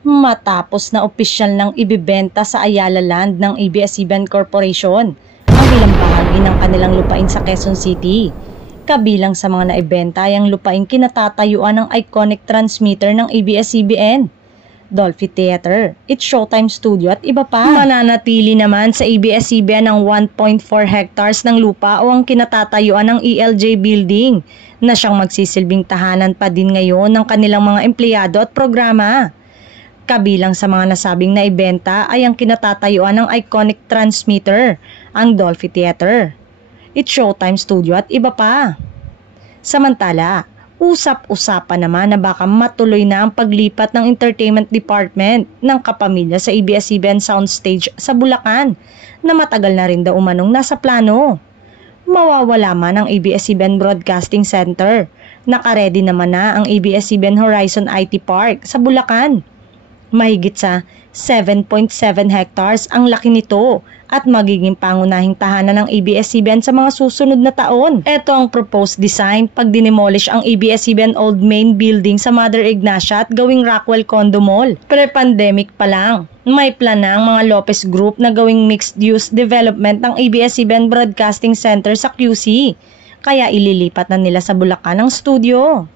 Matapos na opisyal ng ibibenta sa Ayala Land ng ABS-CBN Corporation ang ilang bahagi ng kanilang lupain sa Quezon City. Kabilang sa mga naibenta ay ang lupaing kinatatayuan ng iconic transmitter ng ABS-CBN, Dolphy Theater, It's Showtime Studio at iba pa. Mananatili naman sa ABS-CBN ang 1.4 hectares ng lupa o ang kinatatayuan ng ELJ Building na siyang magsisilbing tahanan pa din ngayon ng kanilang mga empleyado at programa. Kabilang sa mga nasabing naibenta ay ang kinatatayuan ng iconic transmitter, ang Dolphy Theater, It's Showtime Studio at iba pa. Samantala, usap-usapan naman na baka matuloy na ang paglipat ng entertainment department ng kapamilya sa ABS-CBN Soundstage sa Bulacan na matagal na rin daw umanong nasa plano. Mawawala man ang ABS-CBN Broadcasting Center. Nakaredy naman na ang ABS-CBN Horizon IT Park sa Bulacan. Mahigit sa 7.7 hectares ang laki nito at magiging pangunahing tahanan ng ABS-CBN sa mga susunod na taon. Ito ang proposed design pag dinemolish ang ABS-CBN Old Main Building sa Mother Ignacia at gawing Rockwell Condo Mall. Pre-pandemic pa lang, may plan na ang mga Lopez Group na gawing mixed-use development ng ABS-CBN Broadcasting Center sa QC. Kaya ililipat na nila sa Bulacan ang studio.